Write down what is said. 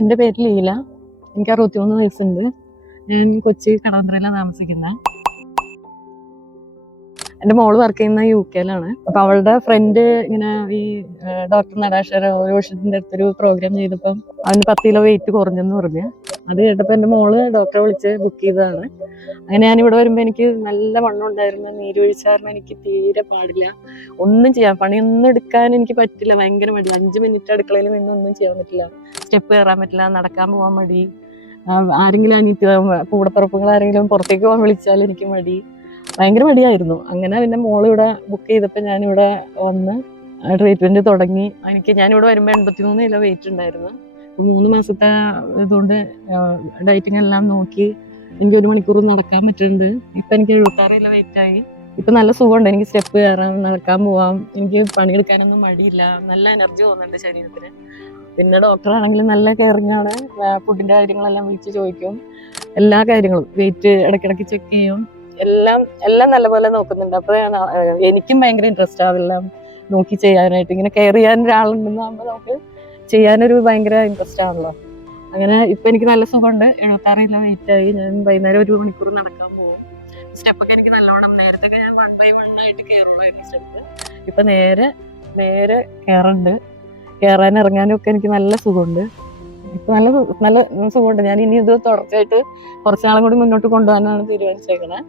എൻ്റെ പേര് ലീല. എനിക്ക് 63 വയസ്സുണ്ട്. ഞാൻ കൊച്ചി കടവന്ത്രയിലാണ് താമസിക്കുന്നത്. എൻ്റെ മോള് വർക്ക് ചെയ്യുന്ന UK-ലാണ്. അപ്പൊ അവളുടെ ഫ്രണ്ട് ഇങ്ങനെ ഈ ഡോക്ടർ നടാഷർ ഒരു വർഷത്തിന്റെ അടുത്തൊരു പ്രോഗ്രാം ചെയ്തപ്പം അവന് 10 കിലോ വെയിറ്റ് കുറഞ്ഞെന്ന് പറഞ്ഞു. അത് കേട്ടപ്പോൾ എൻ്റെ മോള് ഡോക്ടറെ വിളിച്ച് ബുക്ക് ചെയ്തതാണ്. അങ്ങനെ ഞാനിവിടെ വരുമ്പോൾ എനിക്ക് നല്ല വണ്ണം ഉണ്ടായിരുന്നു. നീരൊഴിച്ച കാരണം എനിക്ക് തീരെ പാടില്ല. ഒന്നും ചെയ്യാൻ, പണിയൊന്നും എടുക്കാൻ എനിക്ക് പറ്റില്ല. ഭയങ്കര മടി. 5 മിനിറ്റ് അടുക്കളയിൽ നിന്നൊന്നും ചെയ്യാൻ പറ്റില്ല. സ്റ്റെപ്പ് കയറാൻ പറ്റില്ല, നടക്കാൻ പോകാൻ മടി. ആരെങ്കിലും കൂടപ്പുറപ്പുകൾ ആരെങ്കിലും പുറത്തേക്ക് പോകാൻ വിളിച്ചാൽ എനിക്ക് മടി. ഭയങ്കര മടിയായിരുന്നു. അങ്ങനെ പിന്നെ മോളിവിടെ ബുക്ക് ചെയ്തപ്പോൾ ഞാനിവിടെ വന്ന് ട്രീറ്റ്മെന്റ് തുടങ്ങി. ഞാനിവിടെ വരുമ്പോൾ 83 കിലോ വെയിറ്റ് ഉണ്ടായിരുന്നു. 3 മാസത്തെ ഇതുകൊണ്ട് ഡയറ്റിംഗ് എല്ലാം നോക്കി എനിക്ക് 1 മണിക്കൂർ നടക്കാൻ പറ്റുന്നുണ്ട്. ഇപ്പം എനിക്ക് 76 കിലോ വെയിറ്റ് ആയി. ഇപ്പം നല്ല സുഖമുണ്ട്. എനിക്ക് സ്റ്റെപ്പ് കയറാം, നടക്കാൻ പോവാം. എനിക്ക് പണിയെടുക്കാനൊന്നും മടിയില്ല. നല്ല എനർജി തോന്നുന്നുണ്ട് ശരീരത്തിന്. പിന്നെ ഡോക്ടറാണെങ്കിലും നല്ല കെയറിങ് ആണ്. ഫുഡിന്റെ കാര്യങ്ങളെല്ലാം വിളിച്ച് ചോദിക്കും. എല്ലാ കാര്യങ്ങളും വെയിറ്റ് ഇടയ്ക്കിടയ്ക്ക് ചെക്ക് ചെയ്യും. എല്ലാം നല്ലപോലെ നോക്കുന്നുണ്ട്. അപ്പോൾ എനിക്കും ഭയങ്കര ഇൻട്രസ്റ്റ് അതെല്ലാം നോക്കി ചെയ്യാനായിട്ട്. ഇങ്ങനെ കെയർ ചെയ്യാൻ ഒരാളുണ്ടെന്നാകുമ്പോൾ നമുക്ക് ചെയ്യാനൊരു ഭയങ്കര ഇൻട്രസ്റ്റ് ആണല്ലോ. അങ്ങനെ ഇപ്പം എനിക്ക് നല്ല സുഖമുണ്ട്. 76 കിലോ വെയിറ്റ് ആയി. ഞാൻ വൈകുന്നേരം 1 മണിക്കൂർ നടക്കാൻ പോകും. സ്റ്റെപ്പൊക്കെ എനിക്ക് നല്ലോണം, നേരത്തെ ഞാൻ 1 by 1 ആയിട്ട് കയറുള്ളായിരുന്നു സ്റ്റെപ്പ്. ഇപ്പം നേരെ കയറുണ്ട്. കയറാൻ ഇറങ്ങാനും ഒക്കെ എനിക്ക് നല്ല സുഖമുണ്ട്. ഇപ്പം നല്ല സുഖമുണ്ട്. ഞാൻ ഇനി ഇത് തുടർച്ചയായിട്ട് കുറച്ചാളും കൂടി മുന്നോട്ട് കൊണ്ടുപോകാനാണ് തീരുമാനിച്ചേക്കണേ.